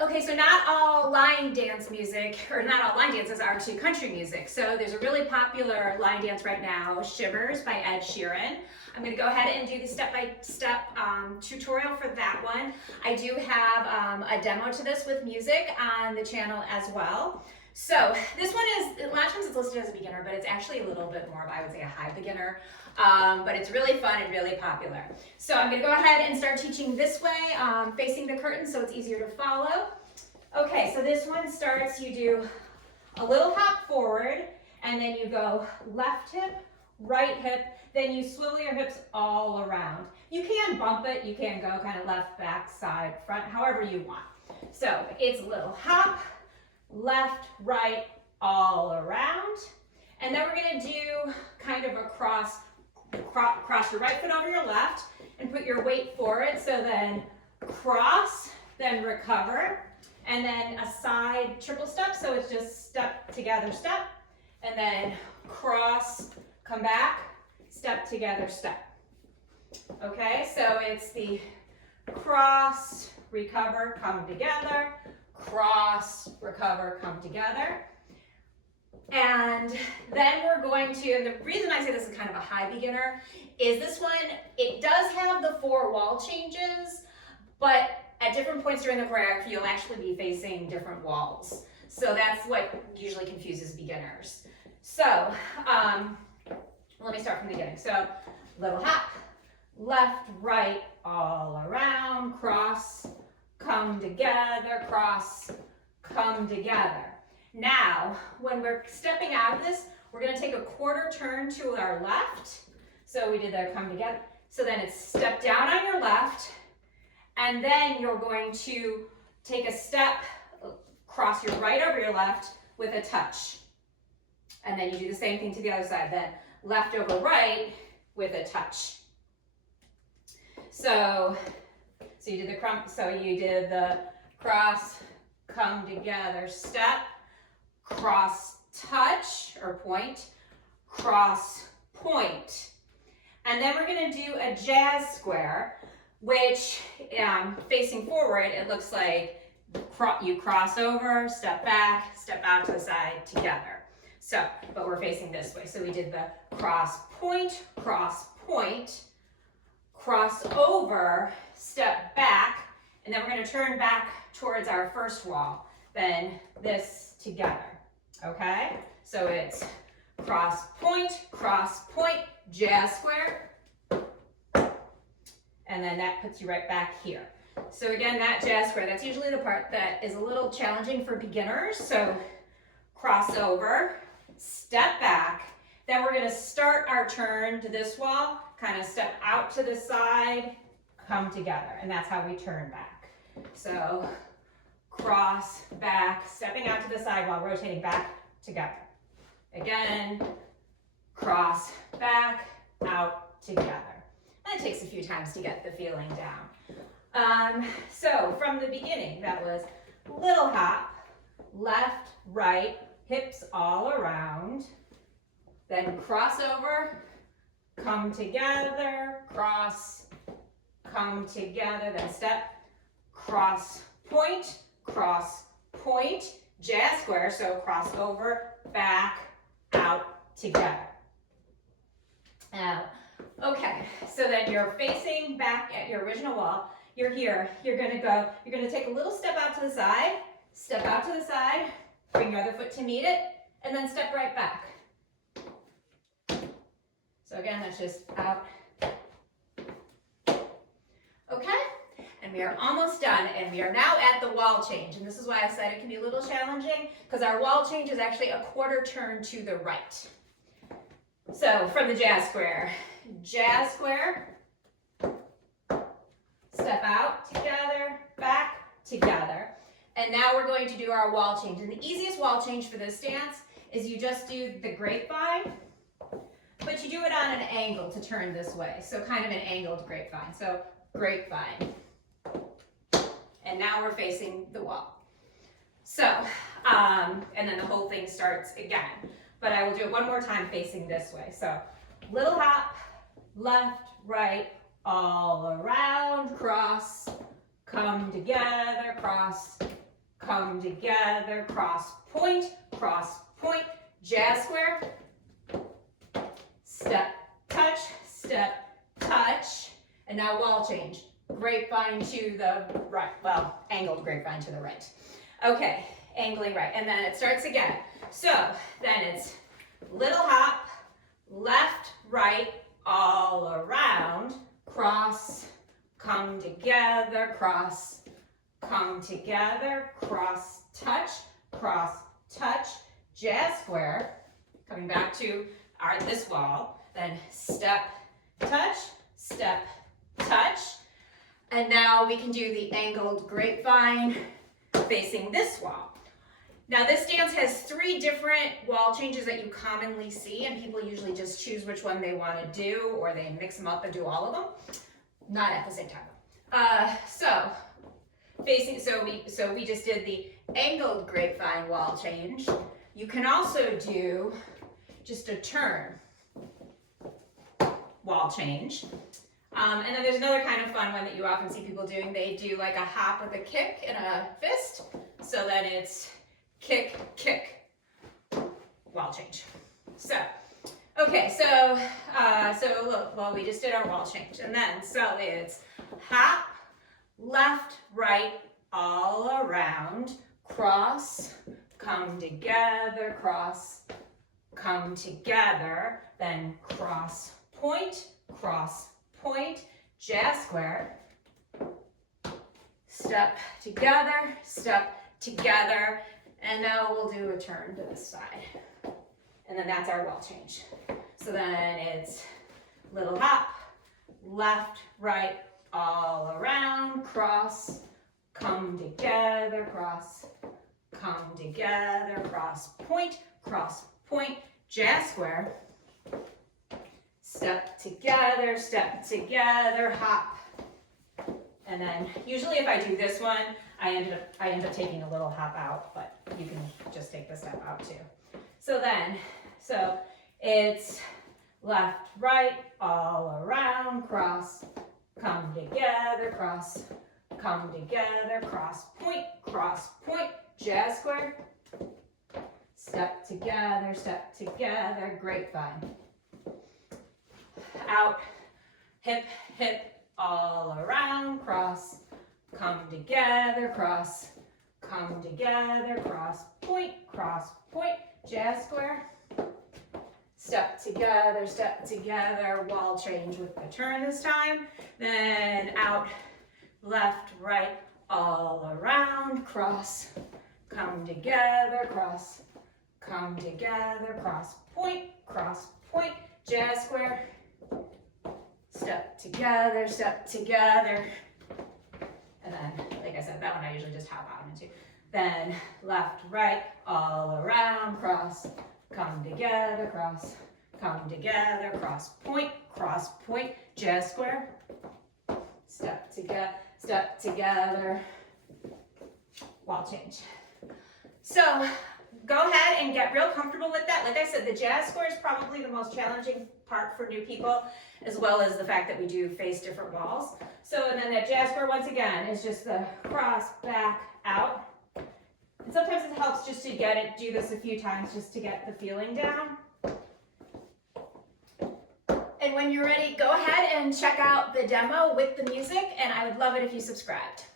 Okay, so not all line dance music, or not all line dances are to country music. So there's a really popular line dance right now, Shivers by Ed Sheeran. I'm gonna go ahead and do the step-by-step tutorial for that one. I do have a demo to this with music on the channel as well. So this one is, a lot of times it's listed as a beginner, but it's actually a little bit more of, I would say, a high beginner. But it's really fun and really popular. So I'm gonna go ahead and start teaching this way, facing the curtain so it's easier to follow. Okay, so this one starts, you do a little hop forward, and then you go left hip, right hip, then you swivel your hips all around. You can bump it, you can go kind of left, back, side, front, however you want. So it's a little hop, left, right, all around. And then we're gonna do kind of a cross your right foot over your left and put your weight forward. So then cross, then recover, and then a side triple step. So it's just step together, step, and then cross, come back, step together, step. Okay, so it's the cross, recover, come together, cross, recover, come together. And then we're going to, and the reason I say this is kind of a high beginner is this one, it does have the 4 wall changes, but at different points during the choreography, you'll actually be facing different walls. So that's what usually confuses beginners. So let me start from the beginning. So little hop, left, right, all around, cross, come together, cross, come together. Now, when we're stepping out of this, we're going to take a quarter turn to our left. So we did the come together. So then it's step down on your left, and then you're going to take a step, cross your right over your left with a touch. And then you do the same thing to the other side, then left over right with a touch. So you did the cross, come together, step, cross, touch, or point, cross, point. And then we're gonna do a jazz square, which facing forward, it looks like you cross over, step back, step out to the side together. So, but we're facing this way. So we did the cross, point, cross over, step back, and then we're gonna turn back towards our first wall. Then this together. Okay, so it's cross, point, jazz square, and then that puts you right back here. So again, that jazz square, that's usually the part that is a little challenging for beginners. So cross over, step back, then we're gonna start our turn to this wall, kind of step out to the side, come together, and that's how we turn back. So cross, back, stepping out to the side while rotating back together. Again, cross, back, out, together. And it takes a few times to get the feeling down. So from the beginning, that was little hop, left, right, hips all around, then cross over, come together, cross, come together, then step, cross, point, jazz square, so cross over, back, out, together. Okay, so then you're facing back at your original wall. You're here, you're gonna take a little step out to the side, bring your other foot to meet it, and then step right back. So again, that's just out. Okay, and we are almost done, and we are now at the wall change. And this is why I said it can be a little challenging, because our wall change is actually a quarter turn to the right. So from the jazz square, step out together, back together. And now we're going to do our wall change. And the easiest wall change for this dance is you just do the grapevine, but you do it on an angle to turn this way. So kind of an angled grapevine. So grapevine. And now we're facing the wall. So, and then the whole thing starts again. But I will do it one more time facing this way. So little hop, left, right, all around, cross, come together, cross, come together, cross, point, jazz square, step, touch, and now wall change. Grapevine to the right, well, angled grapevine to the right. Okay, angling right, and then it starts again. So then it's little hop, left, right, all around, cross, come together, cross, come together, cross, touch, jazz square, coming back to this wall, then step, touch, and now we can do the angled grapevine facing this wall. Now this dance has 3 different wall changes that you commonly see, and people usually just choose which one they want to do, or they mix them up and do all of them. Not at the same time. So we just did the angled grapevine wall change. You can also do just a turn wall change. And then there's another kind of fun one that you often see people doing. They do like a hop with a kick and a fist. So then it's kick, wall change. So, okay, so look, well, we just did our wall change. And then, so it's hop, left, right, all around, cross, come together, cross, come together, then cross, point, jazz square, step together, and now we'll do a turn to this side. And then that's our wall change. So then it's little hop, left, right, all around, cross, come together, cross, come together, cross, point, jazz square, step together, hop. And then usually if I do this one, I end up taking a little hop out, but you can just take the step out too. So then, so it's left, right, all around, cross, come together, cross, come together, cross, point, jazz square, step together, grapevine. Out, hip, all around, cross, come together, cross, point, jazz square, step together, wall change with the turn this time, then out, left, right, all around, cross, come together, cross, point, jazz square, step together, and then, like I said, that one I usually just hop out into. Then left, right, all around, cross, come together, cross, point, jazz square, step together, wall change. So go ahead and get real comfortable with that. Like I said, the jazz square is probably the most challenging part for new people, as well as the fact that we do face different walls. So, and then that jazz square, once again, is just the cross, back, out. And sometimes it helps just to do this a few times just to get the feeling down. And when you're ready, go ahead and check out the demo with the music, and I would love it if you subscribed.